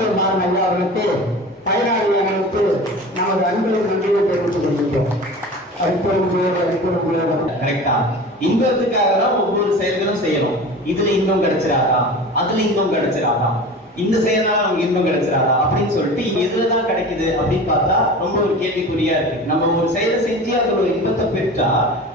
அரசியல் மாறன் ஐயா அவர்களுக்கு பயனாளிகளுக்கு நமது அன்பை நன்றியை தெரிவித்துக் கொள்கிறோம். கரெக்டா? இன்பத்துக்காக தான் ஒவ்வொரு செயல்களும் செய்யணும். இதுல இன்பம் கிடைச்சிராதா, அதுல இன்பம் கிடைச்சிராதா, இந்த செயலால நமக்கு இன்பம் கிடைச்சிராதா அப்படின்னு சொல்லிட்டு எதுலதான் கிடைக்குது அப்படின்னு பார்த்தா ரொம்ப ஒரு கேள்விக்குறியா இருக்கு. நம்ம ஒரு செயலை செஞ்சு அதுல ஒரு இன்பத்தை பெற்றா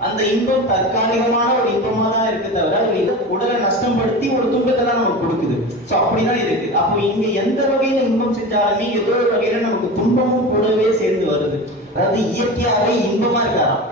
அந்த இன்பம் தற்காலிகமான ஒரு இன்பமா தான் இருக்கு தவிர உடலை நஷ்டப்படுத்தி ஒரு துன்பத்தை தான் நமக்கு கொடுக்குது. சோ அப்படிதான் இருக்கு. அப்போ இங்க எந்த வகையில இன்பம் செஞ்சாலுமே ஏதோ ஒரு வகையில நமக்கு துன்பமும் கூடவே சேர்ந்து வருது. அதாவது இயற்கையாவே இன்பமா இருக்காராம்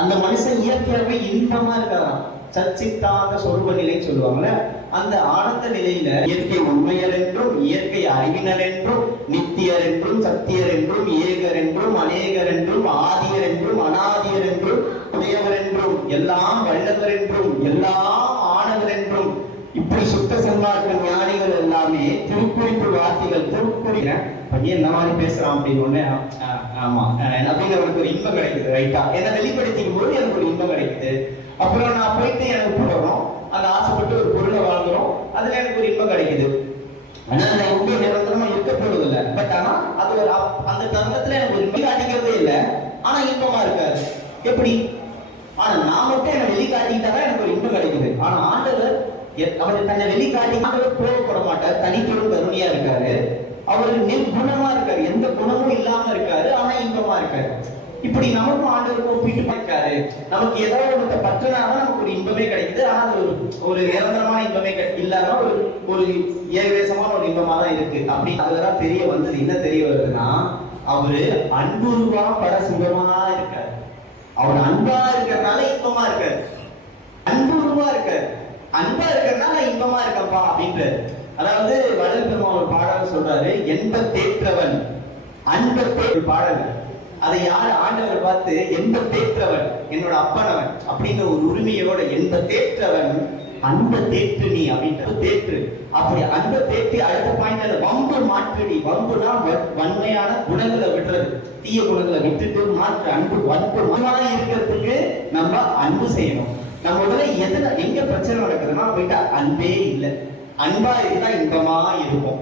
அந்த மனுஷன், இயற்கையாவே இன்பமா இருக்காராம். சச்சித்தாந்த சொருப நிலைன்னு சொல்லுவாங்கல்ல, அந்த ஆனந்த நிலையில இயற்கை உண்மையர் என்றும் இயற்கை அறிவினர் என்றும் நித்தியர் என்றும் சத்தியர் என்றும் ஏகர் என்றும் அநேகர் என்றும் ஆதியர் என்றும் அனாதியர் என்றும் உடையவர் என்றும் எல்லாம் வல்லவர் என்றும் எல்லாம் ஆனவர் என்றும் இப்படி சுத்த சன்மார்க்க ஞானிகள் எல்லாமே திருக்குறிப்பு வார்த்தைகள் திருக்குறி பையன் இந்த மாதிரி பேசுறான் அப்படின்னு ஒண்ணு ஆமா அப்படின்னு அவருக்கு ஒரு இன்பம் கிடைக்குது. ரைட்டா? என்ன வெளிப்படுத்திக்கும் போது எனக்கு ஒரு இன்பம் கிடைக்குது. அப்புறம் நான் போயிட்டு எனக்கு போடுறோம், அந்த ஆசைப்பட்டு ஒரு பொருளை வாங்குறோம், அதுல எனக்கு ஒரு இன்பம் கிடைக்குது. ஆனா அந்த இன்பம் நிரந்தரமா இருக்க போறது இல்லை. பட் ஆனா அது ஒரு அந்த தருணத்துல எனக்கு ஒரு இன்பம் காட்டிக்கிறதே இல்லை, ஆனா இன்பமா இருக்காது. எப்படி? ஆனா நான் மட்டும் என்ன வெளிக்காட்டிக்கிட்டாதான் எனக்கு ஒரு இன்பம் கிடைக்குது. ஆனா ஆண்டவர் அவர் தன்னை வெளிக்காட்டி கோவப்பட மாட்டார், தனிப்பெரும் கருணையா இருக்காரு. அவரு குணமா இருக்காரு, எந்த குணமும் இல்லாம இருக்காரு, ஆனா இன்பமா இருக்காரு. இப்படி நமக்கும் ஆண்டவருக்கும் ஒப்பிட்டு இருக்காரு. நமக்கு ஏதாவது ஒருத்த பற்றினாதான் நமக்கு ஒரு இன்பமே கிடைக்குது. ஆனா அது ஒரு நிரந்தரமான இன்பமே இல்லாம ஒரு ஏகதேசமான ஒரு இன்பமா தான் இருக்கு. அப்படி அதுலதான் தெரிய வந்தது. என்ன தெரிய வருதுன்னா, அவரு அன்புருவா பரசுகமா இருக்காரு. அவர் அன்பா இருக்கிறதுனால இன்பமா இருக்காரு. அன்புருவா இருக்காரு, அன்பா இருக்கிறதுனால இன்பமா இருக்கப்பா அப்படின்றாரு. அதாவது வள்ளல் பெருமான் ஒரு பாடல் சொல்றாரு, என்பத்தேற்றவன் அன்பத்தே பாடல். அதை யாரு ஆண்டவர் பார்த்து என்பத்தேற்றவன் என்னோட அப்பனவன் அப்படிங்கிற ஒரு உரிமையோட என்பத்தேற்றவன் அன்ப தேற்று நீ அப்படின்ற தேற்று. அப்படி அன்ப தேற்றி அடுத்த பாயிண்ட் வம்பு மாற்று. வம்புனா வன்மையான குணங்களை விடுறது, தீய குணங்களை விட்டுட்டு மாற்று அன்பு. வன்பு இருக்கிறதுக்கு நம்ம அன்பு செய்யணும். நம்ம உடனே எங்க பிரச்சனை நடக்குதுன்னா போயிட்டா அன்பே இல்லை, அன்பா இருந்தா இன்பமா இருக்கும்.